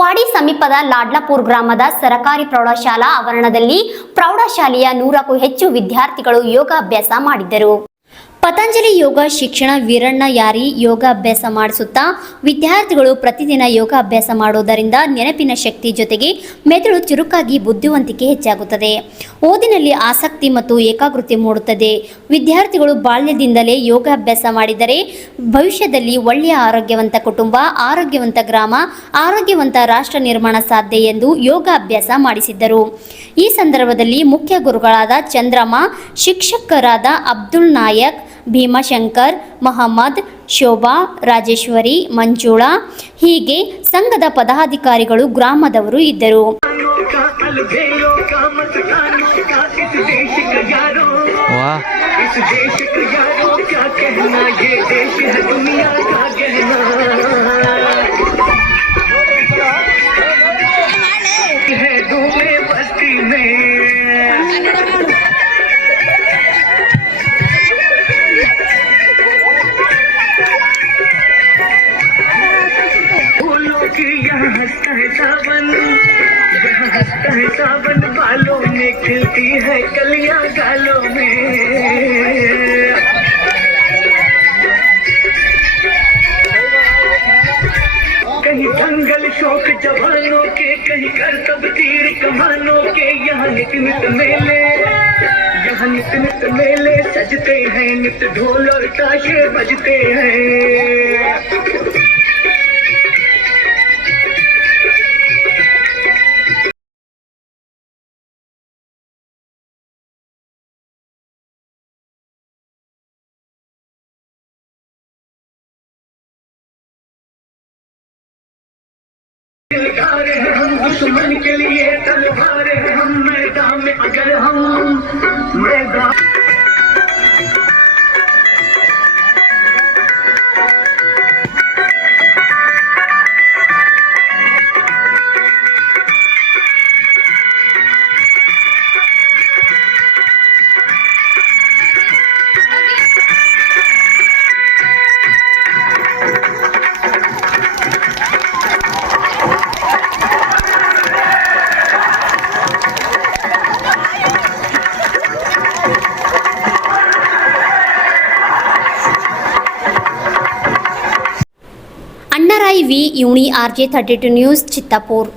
ವಾಡಿ ಸಮೀಪದ ಲಾಡ್ಲಾಪುರ್ ಗ್ರಾಮದ ಸರಕಾರಿ ಪ್ರೌಢಶಾಲಾ ಆವರಣದಲ್ಲಿ ಪ್ರೌಢಶಾಲೆಯ 100ಕ್ಕೂ ಹೆಚ್ಚು ವಿದ್ಯಾರ್ಥಿಗಳು ಯೋಗಾಭ್ಯಾಸ ಮಾಡಿದರು. ಪತಂಜಲಿ ಯೋಗ ಶಿಕ್ಷಣ ವೀರಣ್ಣ ಯಾರಿ ಯೋಗಾಭ್ಯಾಸ ಮಾಡಿಸುತ್ತಾ ವಿದ್ಯಾರ್ಥಿಗಳು ಪ್ರತಿದಿನ ಯೋಗಾಭ್ಯಾಸ ಮಾಡುವುದರಿಂದ ನೆನಪಿನ ಶಕ್ತಿ ಜೊತೆಗೆ ಮೆದುಳು ಚುರುಕಾಗಿ ಬುದ್ಧಿವಂತಿಕೆ ಹೆಚ್ಚಾಗುತ್ತದೆ. ಓದಿನಲ್ಲಿ ಆಸಕ್ತಿ ಮತ್ತು ಏಕಾಗ್ರತೆ ಮೂಡುತ್ತದೆ. ವಿದ್ಯಾರ್ಥಿಗಳು ಬಾಲ್ಯದಿಂದಲೇ ಯೋಗಾಭ್ಯಾಸ ಮಾಡಿದರೆ ಭವಿಷ್ಯದಲ್ಲಿ ಒಳ್ಳೆಯ ಆರೋಗ್ಯವಂತ ಕುಟುಂಬ, ಆರೋಗ್ಯವಂತ ಗ್ರಾಮ, ಆರೋಗ್ಯವಂತ ರಾಷ್ಟ್ರ ನಿರ್ಮಾಣ ಸಾಧ್ಯ ಎಂದು ಯೋಗಾಭ್ಯಾಸ ಮಾಡಿಸಿದ್ದರು. ಈ ಸಂದರ್ಭದಲ್ಲಿ ಮುಖ್ಯ ಗುರುಗಳಾದ ಚಂದ್ರಮ್ಮ, ಶಿಕ್ಷಕರಾದ ಅಬ್ದುಲ್ ನಾಯಕ್, ಭೀಮಾಶಂಕರ್, ಮಹಮ್ಮದ್, ಶೋಭಾ, ರಾಜೇಶ್ವರಿ, ಮಂಜುಳಾ ಹೀಗೆ ಸಂಘದ ಪದಾಧಿಕಾರಿಗಳು ಗ್ರಾಮದವರು ಇದ್ದರು. सावन बालों में खिलती है कलियां गालों में, कहीं जंगल शौक जवानों के, कहीं करतब तीर कमानों के, यहाँ नित नित मेले सजते हैं, नित ढोल और ताशे बजते हैं. हम दुश्मन के लिए तलवार है, हम मैदान में अगर हम मैदान ಅಣ್ಣರಾಯ್ ವಿ ಯುಣಿ RJ32 ನ್ಯೂಸ್ ಚಿತ್ತಾಪುರ್.